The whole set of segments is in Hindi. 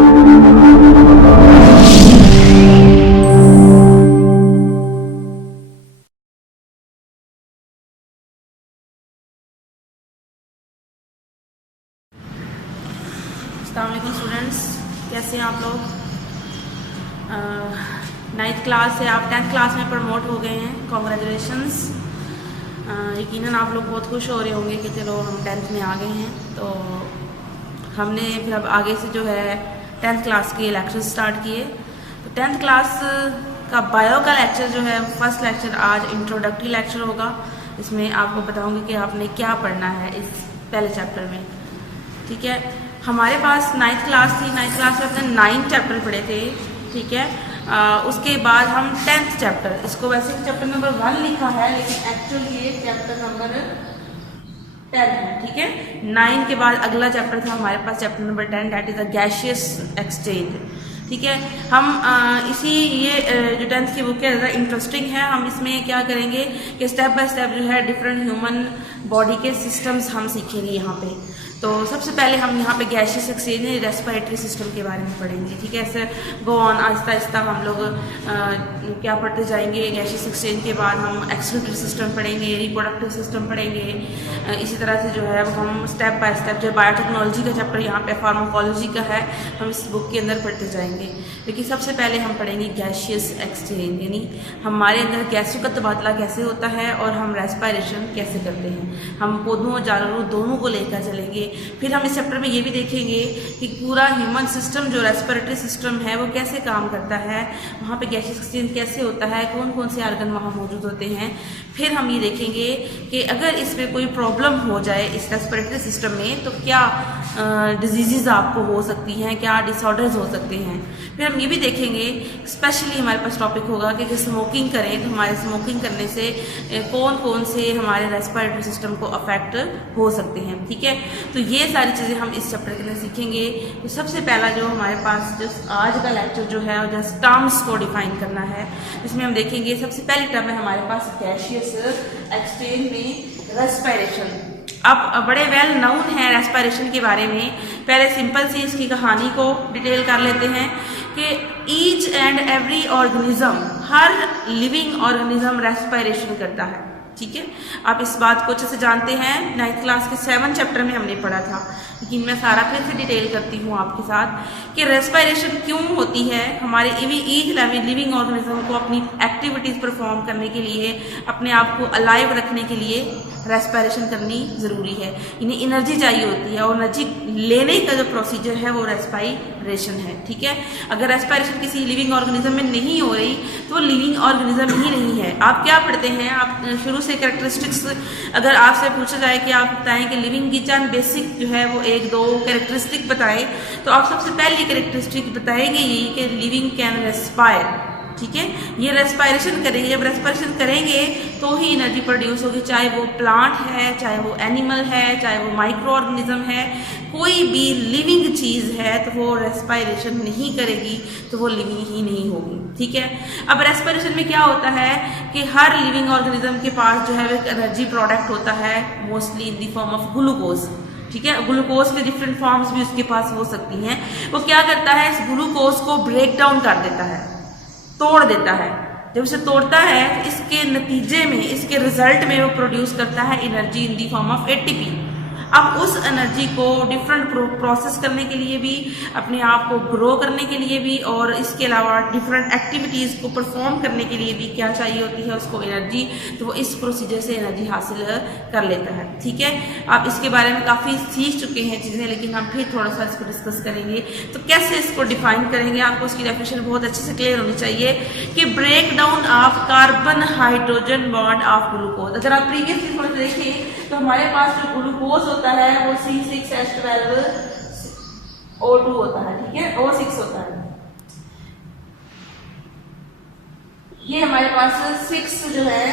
अस्सलाम वालेकुम स्टूडेंट्स, कैसे हैं आप लोग। 9th क्लास से आप 10th क्लास में प्रमोट हो गए हैं, कॉन्ग्रेचुलेशंस। यकीनन आप लोग बहुत खुश हो रहे होंगे कि चलो हम 10th में आ गए हैं। तो हमने फिर अब आगे से जो है 10th क्लास के लेक्चर स्टार्ट किए। तो 10th क्लास का बायो का लेक्चर जो है, फर्स्ट लेक्चर आज इंट्रोडक्टरी लेक्चर होगा। इसमें आपको बताऊंगी कि आपने क्या पढ़ना है इस पहले चैप्टर में। ठीक है, हमारे पास 9th क्लास थी। 9th क्लास में अपने 9 चैप्टर पढ़े थे। ठीक है, उसके बाद हम 10th चैप्टर, इसको वैसे चैप्टर नंबर 1 लिखा है लेकिन एक्चुअली ये चैप्टर नंबर 10 है। ठीक है, 9 के बाद अगला चैप्टर था हमारे पास chapter number 10, that is a gaseous exchange. ठीक है, हम इसी ये जो 10th की बुक है ज़्यादा इंटरेस्टिंग है। हम इसमें क्या करेंगे कि स्टेप बाय स्टेप जो है डिफरेंट ह्यूमन बॉडी के सिस्टम्स हम सीखेंगे यहाँ पे। तो सबसे पहले हम यहाँ पे गैसियस एक्सचेंज रेस्पिरेटरी सिस्टम के बारे में पढ़ेंगे। ठीक है, ऐसे गो ऑन आहिस्ता आहिस्ता हम लोग क्या पढ़ते जाएंगे। गैसियस एक्सचेंज के बाद हम एक्सक्रीटरी सिस्टम पढ़ेंगे, रिप्रोडक्टिव सिस्टम पढ़ेंगे। इसी तरह से जो है हम स्टेप बाय स्टेप जो बायोटेक्नोलॉजी का चैप्टर यहाँ पे फार्माकोलॉजी का है, हम इस बुक के अंदर पढ़ते जाएंगे। लेकिन सबसे पहले हम पढ़ेंगे गैसियस एक्सचेंज, यानी हमारे अंदर गैसों का तबादला कैसे होता है और हम रेस्पिरेशन कैसे करते हैं। हम पौधों और जानवरों दोनों को लेकर चलेंगे। फिर हम इस चैप्टर में ये भी देखेंगे कि पूरा ह्यूमन सिस्टम जो रेस्पिरेटरी सिस्टम है वो कैसे काम करता है, वहाँ पे गैसियस एक्सचेंज कैसे होता है, कौन कौन से आर्गन वहाँ मौजूद होते हैं। फिर हम ये देखेंगे कि अगर इसमें कोई प्रॉब्लम हो जाए इस रेस्पिरेटरी सिस्टम में तो क्या डिजीज़ आपको हो सकती हैं, क्या डिसऑर्डर्स हो सकते हैं। फिर हम ये भी देखेंगे, स्पेशली हमारे पास टॉपिक होगा कि स्मोकिंग करें तो हमारे स्मोकिंग करने से कौन कौन से हमारे रेस्पिरेटरी सिस्टम को अफेक्ट हो सकते हैं। ठीक है, तो ये सारी चीज़ें हम इस चैप्टर के अंदर सीखेंगे। तो सबसे पहला जो हमारे पास जो आज का लेक्चर जो है जस्ट टर्म्स को डिफाइन करना है। इसमें हम देखेंगे सबसे पहली टर्म है हमारे पास गैसियस एक्सचेंज में रेस्पिरेशन। अब बड़े वेल नाउन है रेस्पिरेशन के बारे में। पहले सिंपल सी इसकी कहानी को डिटेल कर लेते हैं कि each and every organism, her living organism respiration करता है। ठीक है, आप इस बात को अच्छे से जानते हैं, 9th क्लास के 7 चैप्टर में हमने पढ़ा था। लेकिन मैं सारा फिर से डिटेल करती हूँ आपके साथ कि रेस्पिरेशन क्यों होती है। हमारे ईच लिविंग ऑर्गेनिज्म को अपनी एक्टिविटीज़ परफॉर्म करने के लिए, अपने आप को अलाइव रखने के लिए रेस्पिरेशन करनी ज़रूरी है। इन्हें एनर्जी चाहिए होती है और एनर्जी लेने का जो प्रोसीजर है वो रेस्पिरेशन है। ठीक है, अगर रेस्पिरेशन किसी लिविंग ऑर्गेनिज्म में नहीं हो रही तो वो लिविंग ऑर्गेनिज्म ही नहीं है। आप क्या पढ़ते हैं, आप शुरू से कैरेक्टरिस्टिक्स अगर आपसे पूछा जाए कि आप बताएं कि लिविंग की चंद बेसिक जो है वो 1-2 कैरेक्टरिस्टिक बताएं, तो आप सबसे पहली कैरेक्टरिस्टिक बताएंगे यही कि लिविंग कैन रेस्पायर। ठीक है, ये रेस्पिरेशन करेंगे। जब रेस्पिरेशन करेंगे तो ही एनर्जी प्रोड्यूस होगी, चाहे वो प्लांट है, चाहे वो एनिमल है, चाहे वो माइक्रो ऑर्गेनिज्म है। कोई भी लिविंग चीज़ है तो वो रेस्पिरेशन नहीं करेगी तो वो लिविंग ही नहीं होगी। ठीक है, अब रेस्पिरेशन में क्या होता है कि हर लिविंग ऑर्गेनिज्म के पास जो है वो एक एनर्जी प्रोडक्ट होता है, mostly in the form of glucose. ठीक है, ग्लूकोज के डिफरेंट फॉर्म्स भी उसके पास हो सकती हैं। वो क्या करता है, इस ग्लूकोज को ब्रेक डाउन कर देता है, तोड़ देता है। जब इसे तोड़ता है तो इसके नतीजे में, इसके रिजल्ट में वो प्रोड्यूस करता है energy in the form of ATP. अब उस एनर्जी को डिफरेंट प्रोसेस करने के लिए भी, अपने आप को ग्रो करने के लिए भी, और इसके अलावा डिफरेंट एक्टिविटीज़ को परफॉर्म करने के लिए भी क्या चाहिए होती है उसको एनर्जी। तो वो इस प्रोसीजर से एनर्जी हासिल कर लेता है। ठीक है, आप इसके बारे में काफ़ी सीख चुके हैं चीज़ें, लेकिन हम फिर थोड़ा सा इसको डिस्कस करेंगे। तो कैसे इसको डिफाइन करेंगे, आपको उसकी डेफिनेशन बहुत अच्छे से क्लियर होनी चाहिए कि break down of carbon hydrogen bond of glucose. अगर आप प्रीवियसली थोड़ा देखें तो हमारे पास जो ग्लूकोज होता है वो C6H12O2 होता है। ठीक है, O6 होता है। ये हमारे पास 6 जो है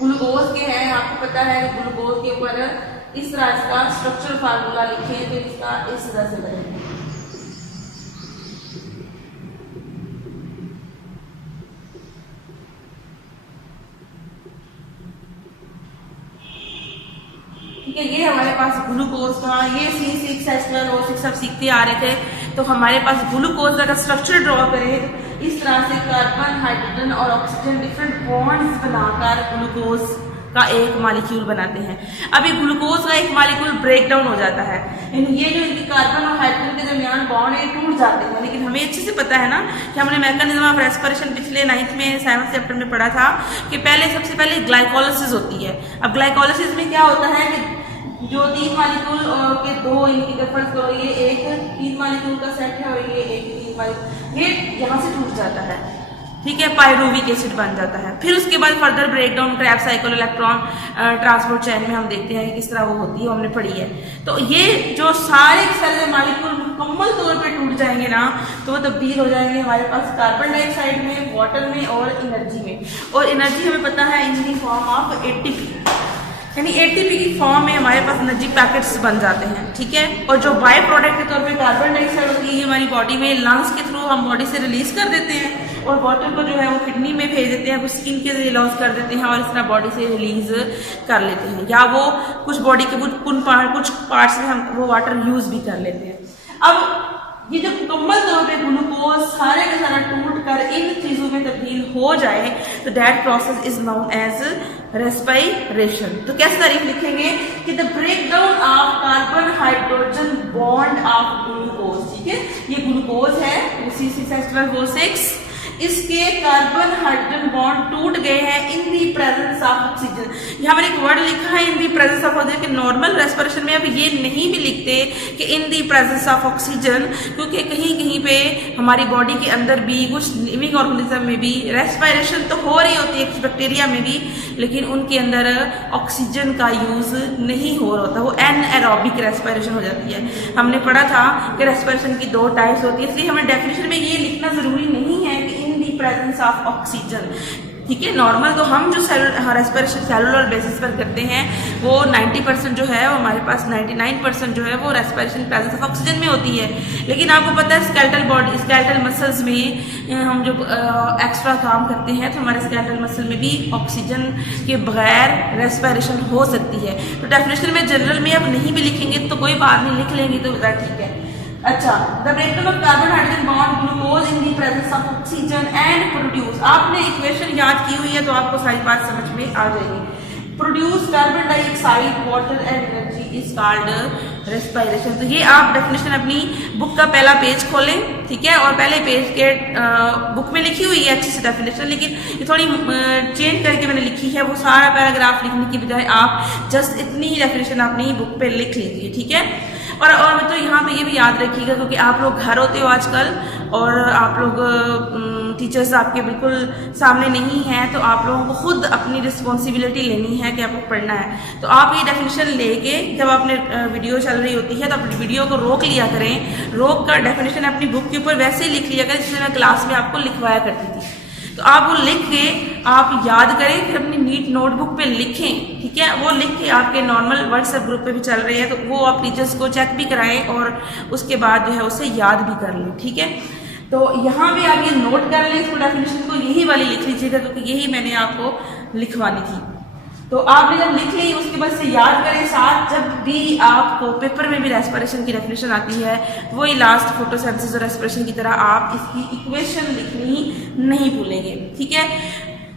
ग्लूकोज के हैं। आपको पता है ग्लूकोज के ऊपर इस तरह इसका स्ट्रक्चर फार्मूला लिखे तो इसका इस तरह से बनेगा। ठीक है, ये हमारे पास ग्लूकोज का, ये C6H12O6 सब सीखते आ रहे थे, तो हमारे पास ग्लूकोज का स्ट्रक्चर ड्रॉ करें इस तरह से, कार्बन हाइड्रोजन और ऑक्सीजन डिफरेंट बॉन्ड्स बनाकर ग्लूकोज का एक मॉलिक्यूल बनाते हैं। अब ये ग्लूकोज का एक मॉलिक्यूल ब्रेक डाउन हो जाता है, ये जो इनके कार्बन और हाइड्रोजन के दरमियान बॉन्ड है टूट जाते हैं। लेकिन हमें अच्छे से पता है ना कि हमने मैकेनिज्म ऑफ रेस्पिरेशन पिछले 9th में 7th चैप्टर में पढ़ा था कि सबसे पहले ग्लाइकोलाइसिस होती है। अब ग्लाइकोलाइसिस में क्या होता है कि जो 3 मॉलिक्यूल के 2 इनकी डिफरेंस करो, ये एक 3 मॉलिक्यूल का सेट है और ये एक 3 मॉलिक्यूल, ये यहाँ से टूट जाता है, ठीक है, पायरुविक एसिड बन जाता है। फिर उसके बाद further breakdown trap cycle electron transport chain में हम देखते हैं कि किस तरह वो होती है, वो हमने पढ़ी है। तो ये जो सारे मॉलिक्यूल मुकम्मल तौर पे टूट जाएंगे ना, तो वो तब्दील हो जाएंगे हमारे पास कार्बन डाइऑक्साइड में, वाटर में और एनर्जी में। और एनर्जी हमें पता है इन दी फॉर्म ऑफ एटीपी, यानी एटीपी की फॉर्म में हमारे पास एनर्जी पैकेट्स बन जाते हैं, ठीक है। और जो बाय प्रोडक्ट के तौर पे कार्बन डाइऑक्साइड होती है हमारी बॉडी में लंग्स के थ्रू हम बॉडी से रिलीज कर देते हैं, और वाटर को जो है वो किडनी में भेज देते हैं, कुछ स्किन के जरिए लॉस कर देते हैं और इस तरह बॉडी से रिलीज कर लेते हैं, या वो कुछ बॉडी के कुछ पार्ट्स में हम वो वाटर यूज भी कर लेते हैं। अब ये जब मुकम्मल तौर पे ग्लूकोज सारे का सारा टूट कर इन चीजों में तब्दील हो जाए तो that process is known as respiration. तो कैसे तारीफ लिखेंगे कि the breakdown of carbon hydrogen bond of glucose, ठीक है, ये ग्लूकोज है C6H12O6, इसके कार्बन हाइड्रोजन बॉन्ड टूट गए हैं इन दी प्रेजेंस ऑफ ऑक्सीजन। यहाँ पर एक वर्ड लिखा है इन दी प्रेजेंस ऑफ ऑक्सीजन, कि नॉर्मल रेस्पिरेशन में अब ये नहीं भी लिखते कि इन दी प्रेजेंस ऑफ ऑक्सीजन, क्योंकि कहीं कहीं पे हमारी बॉडी के अंदर भी कुछ लिविंग ऑर्गेनिज्म में भी रेस्पिरेशन तो हो रही होती है, कुछ बैक्टीरिया में भी, लेकिन उनके अंदर ऑक्सीजन का यूज नहीं हो रहा होता, वो एनएरोबिक रेस्पिरेशन हो जाती है। हमने पढ़ा था कि रेस्पिरेशन की 2 टाइप्स होती है, इसलिए हमें डेफिनेशन में ये लिखना जरूरी नहीं है कि इन दी प्रेजेंस ऑफ ऑक्सीजन, ठीक है। नॉर्मल तो हम जो रेस्पिरेशन सेलुलर बेसिस पर करते हैं वो 90% जो है, वो हमारे पास 99% जो है वो रेस्पिरेशन प्रेजेंस ऑफ ऑक्सीजन में होती है। लेकिन आपको पता है स्केलेटल मसल्स में हम जो एक्स्ट्रा काम करते हैं तो हमारे स्केलेटल मसल में भी ऑक्सीजन के बगैर रेस्पिरेशन हो सकती है। तो डेफिनेशन में जनरल में अब नहीं भी लिखेंगे तो कोई बात नहीं, लिख लेंगे तो ठीक है। अच्छा, the breakdown of carbon hydrogen bond glucose in the presence of oxygen and produce, आपने इक्वेशन याद की हुई है तो आपको सारी बात समझ में आ जाएगी। Produce carbon dioxide water and energy is called respiration. तो ये आप डेफिनेशन अपनी बुक का पहला पेज खोलें, ठीक है, और पहले पेज के बुक में लिखी हुई है अच्छी से डेफिनेशन, लेकिन ये थोड़ी चेंज करके मैंने लिखी है, वो सारा पैराग्राफ लिखने की बजाय आप जस्ट इतनी ही डेफिनेशन अपनी बुक पे लिख लीजिए, ठीक है। और तो यहाँ पे ये भी याद रखिएगा, क्योंकि आप लोग घर होते हो आजकल और आप लोग टीचर्स आपके बिल्कुल सामने नहीं हैं, तो आप लोगों को खुद अपनी रिस्पॉन्सिबिलिटी लेनी है कि आपको पढ़ना है। तो आप ये डेफिनेशन लेके जब आपने वीडियो चल रही होती है तो अपनी वीडियो को रोक लिया करें, रोक कर डेफिनेशन अपनी बुक के ऊपर वैसे ही लिख लिया करें जैसे मैं क्लास में आपको लिखवाया करती थी। तो आप वो लिख के आप याद करें, फिर अपनी नीट नोटबुक पे लिखें, ठीक है। वो लिख के आपके नॉर्मल व्हाट्सएप ग्रुप पे भी चल रही है तो वो आप टीचर्स को चेक भी कराएं और उसके बाद जो है उसे याद भी कर लें, ठीक है। तो यहाँ पे आप ये नोट कर लें, इसको डेफिनेशन को यही वाली लिख लीजिएगा क्योंकि यही मैंने आपको लिखवानी थी। तो आपने जब लिख ली उसके बाद से याद करें, साथ जब भी आपको पेपर में भी रेस्पिरेशन की डेफिनेशन आती है वही लास्ट फोटोसिंथेसिस और रेस्पिरेशन की तरह आप इसकी इक्वेशन लिखनी नहीं भूलेंगे, ठीक है।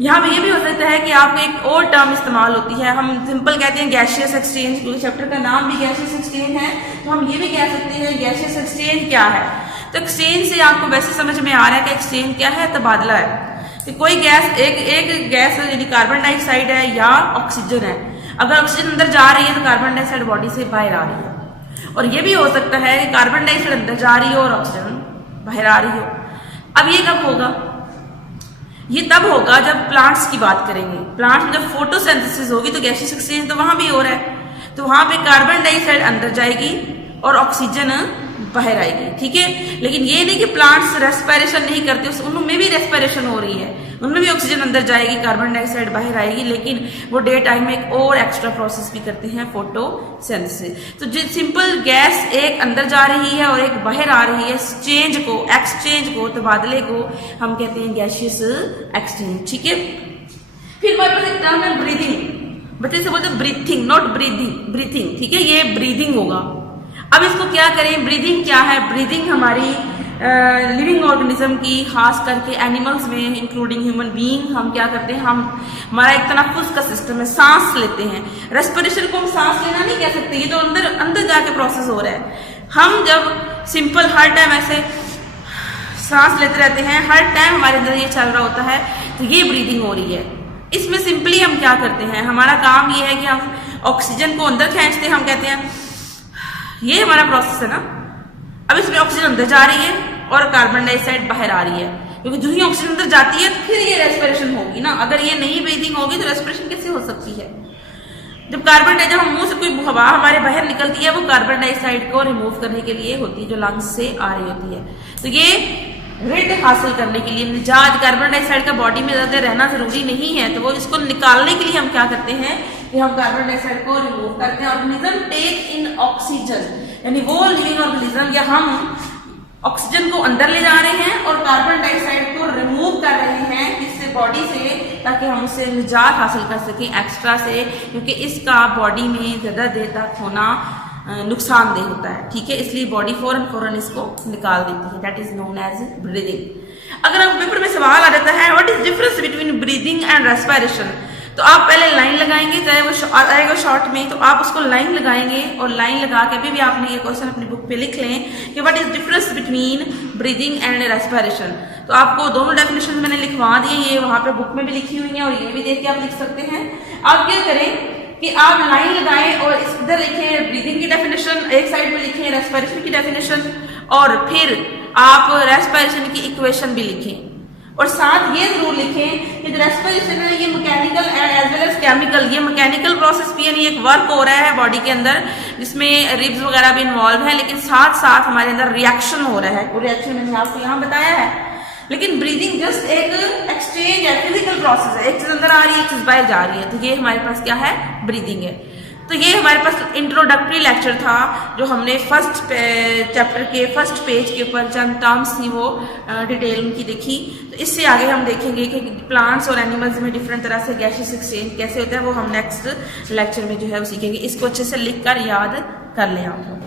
यहाँ पे ये भी हो सकता है कि आपको एक और टर्म इस्तेमाल होती है, हम सिंपल कहते हैं गैसियस एक्सचेंज, क्योंकि चैप्टर का नाम भी गैसियस एक्सचेंज है, तो हम ये भी कह सकते हैं गैसियस एक्सचेंज क्या है। तो एक्सचेंज से आपको वैसे समझ में आ रहा है कि एक्सचेंज क्या है, तबादला है। तो कोई गैस एक गैस यानी कार्बन डाइऑक्साइड है या ऑक्सीजन है, अगर ऑक्सीजन अंदर जा रही है तो कार्बन डाइऑक्साइड बॉडी से बाहर आ रही है, और ये भी हो सकता है कि कार्बन डाइऑक्साइड अंदर जा रही हो और ऑक्सीजन बाहर आ रही हो। अब ये कब होगा? ये तब होगा जब प्लांट्स की बात करेंगे। प्लांट्स में जब फोटोसिंथेसिस होगी तो गैसियस एक्सचेंज तो वहां भी हो रहा है, तो वहां पे कार्बन डाइऑक्साइड अंदर जाएगी और ऑक्सीजन बाहर आएगी, ठीक है। लेकिन ये नहीं कि प्लांट्स रेस्पिरेशन नहीं करते, उनमें भी रेस्पिरेशन हो रही है, उनमें भी ऑक्सीजन अंदर जाएगी, कार्बन डाइऑक्साइड बाहर आएगी, लेकिन वो डे टाइम में एक और एक्स्ट्रा प्रोसेस भी करते हैं, फोटोसिंथेसिस। तो जो सिंपल गैस एक अंदर जा रही है और एक बाहर आ रही है, एक्सचेंज को तबादले को हम कहते हैं गैसियस एक्सचेंज, ठीक है। फिर हमारे पास एक टर्म है ब्रीदिंग। बच्चे से बोलते ब्रीथिंग, नॉट ब्रीदिंग, ब्रीथिंग, ठीक है, ये ब्रीदिंग होगा। अब इसको क्या करें, ब्रीदिंग क्या है? ब्रीदिंग हमारी लिविंग ऑर्गेनिज्म की, खास करके एनिमल्स में इंक्लूडिंग ह्यूमन बीइंग, हम क्या करते हैं, हमारा एक तनफ्फुस का सिस्टम है, सांस लेते हैं। रेस्पिरेशन को हम सांस लेना नहीं कह सकते, ये तो अंदर अंदर जाके प्रोसेस हो रहा है। हम जब सिंपल हर टाइम ऐसे सांस लेते रहते हैं, हर टाइम हमारे अंदर ये चल रहा होता है, तो ये ब्रीदिंग हो रही है। इसमें सिंपली हम क्या करते हैं, हमारा काम ये है कि हम ऑक्सीजन को अंदर खींचते हैं, हम कहते हैं ये हमारा प्रोसेस है ना। अब इसमें ऑक्सीजन अंदर जा रही है और कार्बन डाइऑक्साइड बाहर आ रही है, क्योंकि जो ही ऑक्सीजन अंदर जाती है तो फिर ये रेस्पिरेशन होगी ना। अगर ये नहीं ब्रीदिंग होगी तो रेस्पिरेशन कैसे हो सकती है? जब जब हम मुंह से कोई हवा हमारे बाहर निकलती है, वो कार्बन डाइऑक्साइड को रिमूव करने के लिए होती है, जो लंग्स से आ रही होती है। तो ये रिड हासिल करने के लिए, निजात, कार्बन डाइऑक्साइड का बॉडी में ज्यादा रहना जरूरी नहीं है, तो वो इसको निकालने के लिए हम क्या करते हैं कि हम कार्बन डाइऑक्साइड को रिमूव करते हैं। ऑर्गेनिज्म टेक इन ऑक्सीजन, यानी वो लिविंग ऑर्गेनिज्म या हम ऑक्सीजन को अंदर ले जा रहे हैं और कार्बन डाइऑक्साइड को रिमूव कर रहे हैं इससे बॉडी से, ताकि हम उससे निजात हासिल कर सकें एक्स्ट्रा से, क्योंकि इसका बॉडी में ज्यादा देर तक होना नुकसानदेह होता है, ठीक है। इसलिए बॉडी फौरन इसको निकाल देती है, that is known as breathing. अगर आप पेपर में सवाल आ जाता है what is difference between breathing and respiration, तो आप पहले लाइन लगाएंगे, चाहे वो आएगा शॉर्ट में, तो आप उसको लाइन लगाएंगे और लाइन लगा के अभी भी आपने ये क्वेश्चन अपनी बुक पे लिख लें कि what is difference between breathing and respiration. तो आपको दोनों डेफिनेशन मैंने लिखवा दिए, ये वहां पे बुक में भी लिखी हुई है और ये भी देख के आप लिख सकते हैं। आप क्या करें कि आप लाइन लगाएं और इधर लिखें ब्रीदिंग की डेफिनेशन, एक साइड में लिखें रेस्पिरेशन की डेफिनेशन, और फिर आप रेस्पिरेशन की इक्वेशन भी लिखें। और साथ ये जरूर लिखें कि रेस्पिरेशन है ये mechanical as well as chemical, ये मैकेनिकल प्रोसेस भी यानी एक वर्क हो रहा है बॉडी के अंदर, जिसमें रिब्स वगैरह भी इन्वॉल्व है, लेकिन साथ साथ हमारे अंदर रिएक्शन हो रहा है। वो रिएक्शन मैंने आपको यहाँ बताया है। लेकिन ब्रीदिंग जस्ट एक एक्सचेंज है, फिजिकल प्रोसेस है, एक चीज अंदर आ रही है, एक चीज बाहर जा रही है, तो ये हमारे पास क्या है, ब्रीदिंग है। तो ये हमारे पास इंट्रोडक्टरी लेक्चर था, जो हमने फर्स्ट चैप्टर के फर्स्ट पेज के ऊपर चंद टर्म्स थी वो डिटेल उनकी देखी। तो इससे आगे हम देखेंगे कि प्लांट्स और एनिमल्स में डिफरेंट तरह से गैसेस एक्सचेंज कैसे होता है, वो हम नेक्स्ट लेक्चर में जो है वो सीखेंगे। इसको अच्छे से लिख कर याद कर लें आप।